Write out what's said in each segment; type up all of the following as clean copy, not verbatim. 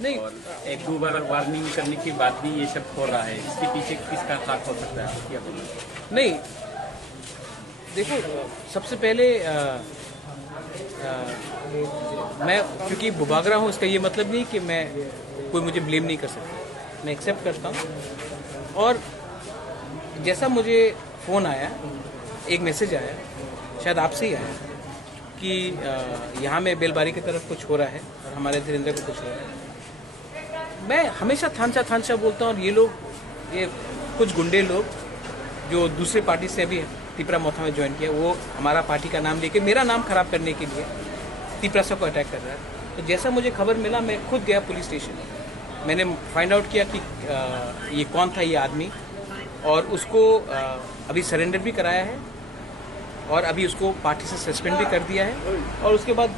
नहीं, और एक दो बार वार्निंग करने के बाद भी ये सब हो रहा है, इसके पीछे किसका हाथ हो सकता है, क्या बोलना? नहीं, देखो, सबसे पहले मैं क्योंकि बुबागरा हूँ इसका ये मतलब नहीं कि मैं कोई मुझे ब्लेम नहीं कर सकता, मैं एक्सेप्ट करता हूँ। और जैसा मुझे फ़ोन आया, एक मैसेज आया, शायद आपसे ही आया कि यहाँ में बेलबारी की तरफ कुछ हो रहा है और हमारे धीरेन्द्र को कुछ हो रहा है। मैं हमेशा थानचा थानचा बोलता हूँ, और ये लोग, ये कुछ गुंडे लोग जो दूसरे पार्टी से अभी तिपरा मोथा में ज्वाइन किया, वो हमारा पार्टी का नाम लेके मेरा नाम खराब करने के लिए तिपरासा को अटैक कर रहा है। तो जैसा मुझे खबर मिला, मैं खुद गया पुलिस स्टेशन, मैंने फाइंड आउट किया कि ये कौन था ये आदमी, और उसको अभी सरेंडर भी कराया है और अभी उसको पार्टी से सस्पेंड भी कर दिया है। और उसके बाद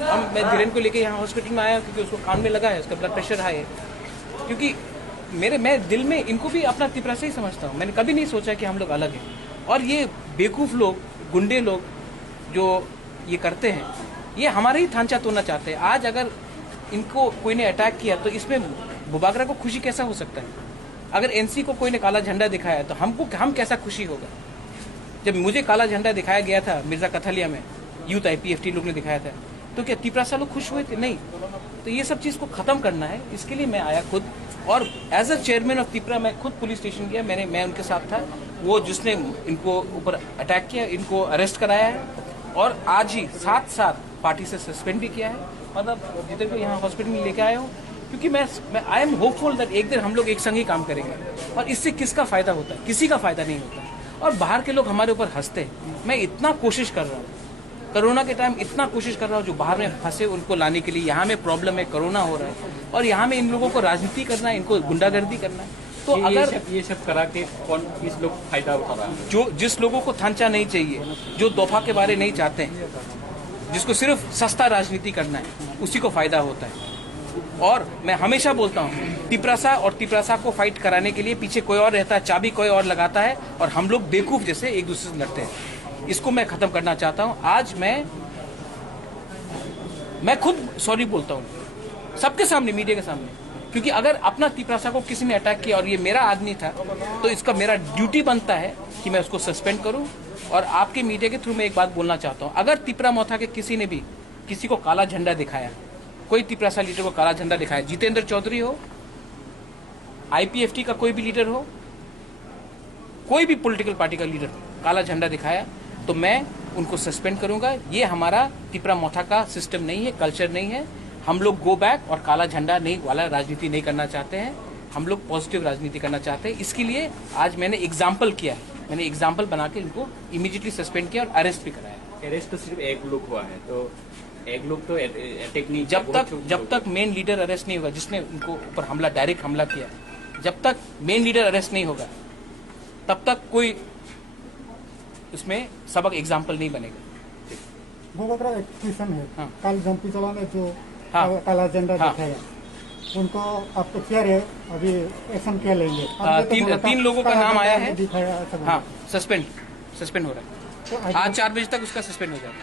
मैं धीरेन्द्र को लेके यहाँ हॉस्पिटल में आया क्योंकि उसको कान में लगा है, उसका ब्लड प्रेशर हाई है। क्योंकि मैं दिल में इनको भी अपना तिपरासा ही समझता हूँ, मैंने कभी नहीं सोचा कि हम लोग अलग हैं। और ये बेवकूफ़ लोग, गुंडे लोग जो ये करते हैं, ये हमारे ही थांचा तोड़ना चाहते हैं। आज अगर इनको कोई ने अटैक किया तो इसमें बुबागरा को खुशी कैसा हो सकता है? अगर एनसी को कोई ने काला झंडा दिखाया तो हम कैसा खुशी होगा? जब मुझे काला झंडा दिखाया गया था मिर्जा कथलिया में, यूथ IPFT लोग ने दिखाया था, तो क्या तिपरासा लोग खुश हुए थे? नहीं। तो ये सब चीज़ को ख़त्म करना है, इसके लिए मैं आया खुद। और as a chairman of Tipra मैं खुद पुलिस स्टेशन गया, मैं उनके साथ था। वो जिसने इनको ऊपर अटैक किया, इनको अरेस्ट कराया है और आज ही साथ पार्टी से सस्पेंड भी किया है। मतलब जितने को यहाँ हॉस्पिटल में लेके आया हूँ, क्योंकि मैं आई एम होपफुल दैट एक दिन हम लोग एक संग ही काम करेंगे। और इससे किसका फ़ायदा होता है? किसी का फ़ायदा नहीं होता है। और बाहर के लोग हमारे ऊपर हंसते हैं। मैं इतना कोशिश कर रहा हूँ, कोरोना के टाइम इतना कोशिश कर रहा हूँ, जो बाहर में फंसे उनको लाने के लिए। यहाँ में प्रॉब्लम है, कोरोना हो रहा है और यहाँ में इन लोगों को राजनीति करना है, इनको गुंडागर्दी करना है। तो अगर ये सब करा के कौन किस लोग फायदा उठा रहा है? जिस लोगों को थांचा नहीं चाहिए, जो दफा के बारे नहीं चाहते हैं, जिसको सिर्फ सस्ता राजनीति करना है, उसी को फायदा होता है। और मैं हमेशा बोलता हूँ, तिपरासा और तिपरासा को फाइट कराने के लिए पीछे कोई और रहता है, चाबी कोई और लगाता है और हम लोग बेवकूफ जैसे एक दूसरे से लड़ते हैं। इसको मैं खत्म करना चाहता हूँ। आज मैं खुद सॉरी बोलता हूँ सबके सामने, मीडिया के सामने, क्योंकि अगर अपना तिपरासा को किसी ने अटैक किया और ये मेरा आदमी था, तो इसका मेरा ड्यूटी बनता है कि मैं उसको सस्पेंड करूं। और आपके मीडिया के थ्रू मैं एक बात बोलना चाहता हूं, अगर तिपरा मोथा के किसी ने भी किसी को काला झंडा दिखाया, कोई तिपरासा लीडर को काला झंडा दिखाया, जितेंद्र चौधरी हो, IPFT का कोई भी लीडर हो, कोई भी पॉलिटिकल पार्टी का लीडर काला झंडा दिखाया, तो मैं उनको सस्पेंड करूंगा। ये हमारा तिपरा मोथा का सिस्टम नहीं है, कल्चर नहीं है। हम लोग गो बैक और काला झंडा नहीं वाला राजनीति नहीं करना चाहते हैं। हम लोग पॉजिटिव राजनीति करना चाहते हैं। इसके लिए आज मैंने एग्जाम्पल किया, मैंने एग्जाम्पल बना के इनको इमीडिएटली सस्पेंड किया और अरेस्ट भी कराया। अरेस्ट तो सिर्फ एक लोग हुआ है, तो एक लोग तो अटैक नहीं। जब तक मेन लीडर अरेस्ट नहीं होगा, जिसने उनको ऊपर हमला, डायरेक्ट हमला किया, जब तक मेन लीडर अरेस्ट नहीं होगा, तब तक कोई उसमें सबक एग्जाम्पल नहीं बनेगा। बुबागरा एक क्वेश्चन है। हाँ। कल जम्पी चला में जो काला झंडा दिखाया, उनको आपको क्या है, अभी एक्शन क्या लेंगे? तीन लोगों का नाम आया है, दिखाया। हाँ, सस्पेंड हो रहा है। आज 4 बजे तक उसका सस्पेंड हो जाएगा।